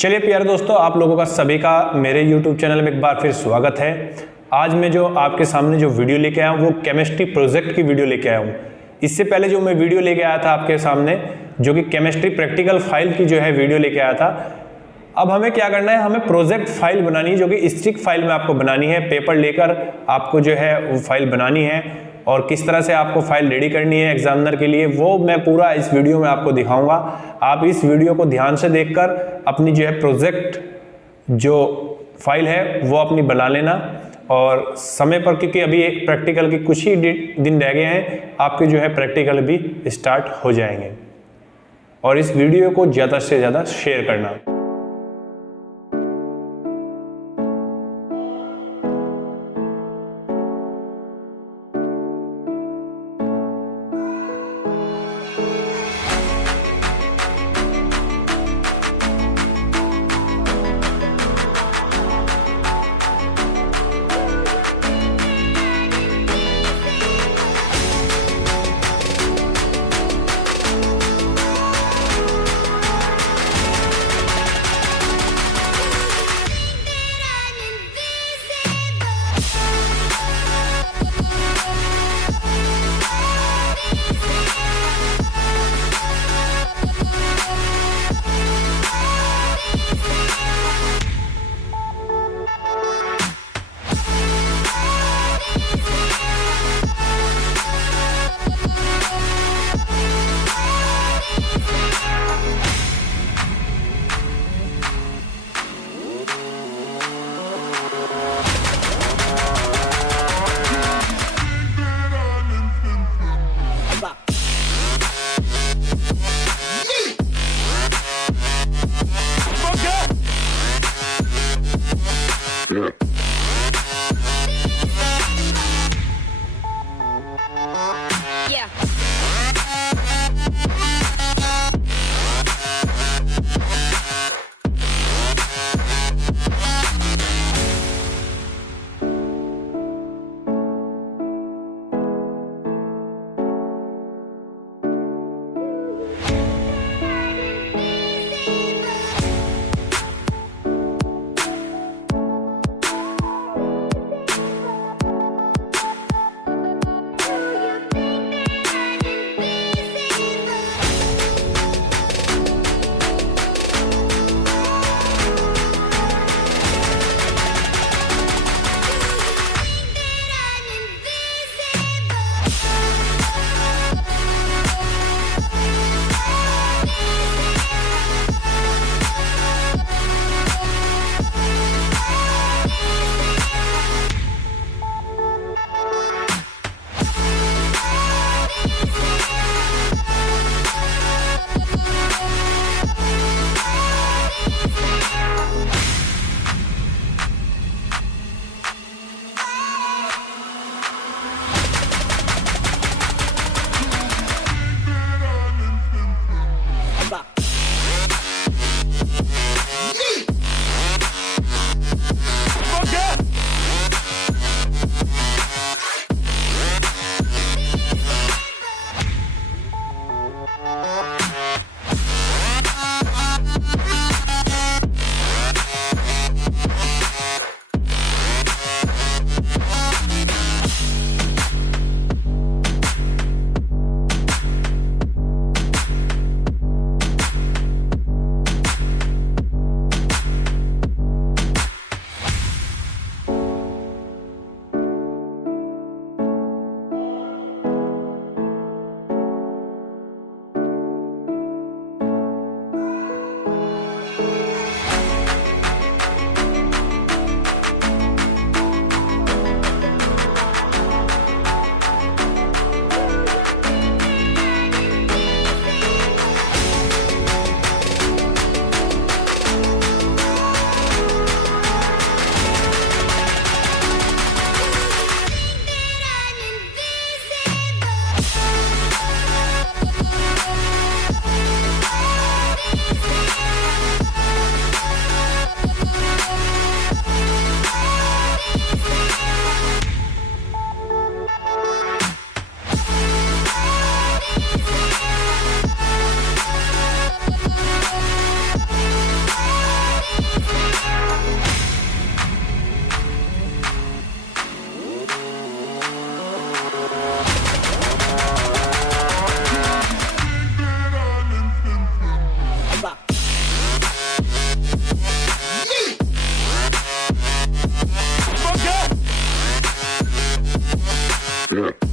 चलिए प्यारे दोस्तों, आप लोगों का सभी का मेरे YouTube चैनल में एक बार फिर स्वागत है। आज मैं जो आपके सामने जो वीडियो लेके आया हूँ वो केमिस्ट्री प्रोजेक्ट की वीडियो लेके आया हूँ। इससे पहले जो मैं वीडियो लेके आया था आपके सामने, जो कि केमिस्ट्री प्रैक्टिकल फाइल की जो है वीडियो लेके आया था। अब हमें क्या करना है, हमें प्रोजेक्ट फाइल बनानी है, जो कि स्टिक फाइल में आपको बनानी है। पेपर लेकर आपको जो है वो फाइल बनानी है और किस तरह से आपको फाइल रेडी करनी है एग्जामिनर के लिए, वो मैं पूरा इस वीडियो में आपको दिखाऊंगा। आप इस वीडियो को ध्यान से देखकर अपनी जो है प्रोजेक्ट जो फाइल है वो अपनी बना लेना और समय पर, क्योंकि अभी एक प्रैक्टिकल के कुछ ही दिन रह गए हैं, आपके जो है प्रैक्टिकल भी स्टार्ट हो जाएंगे। और इस वीडियो को ज़्यादा से ज़्यादा शेयर करना। वीडियो में।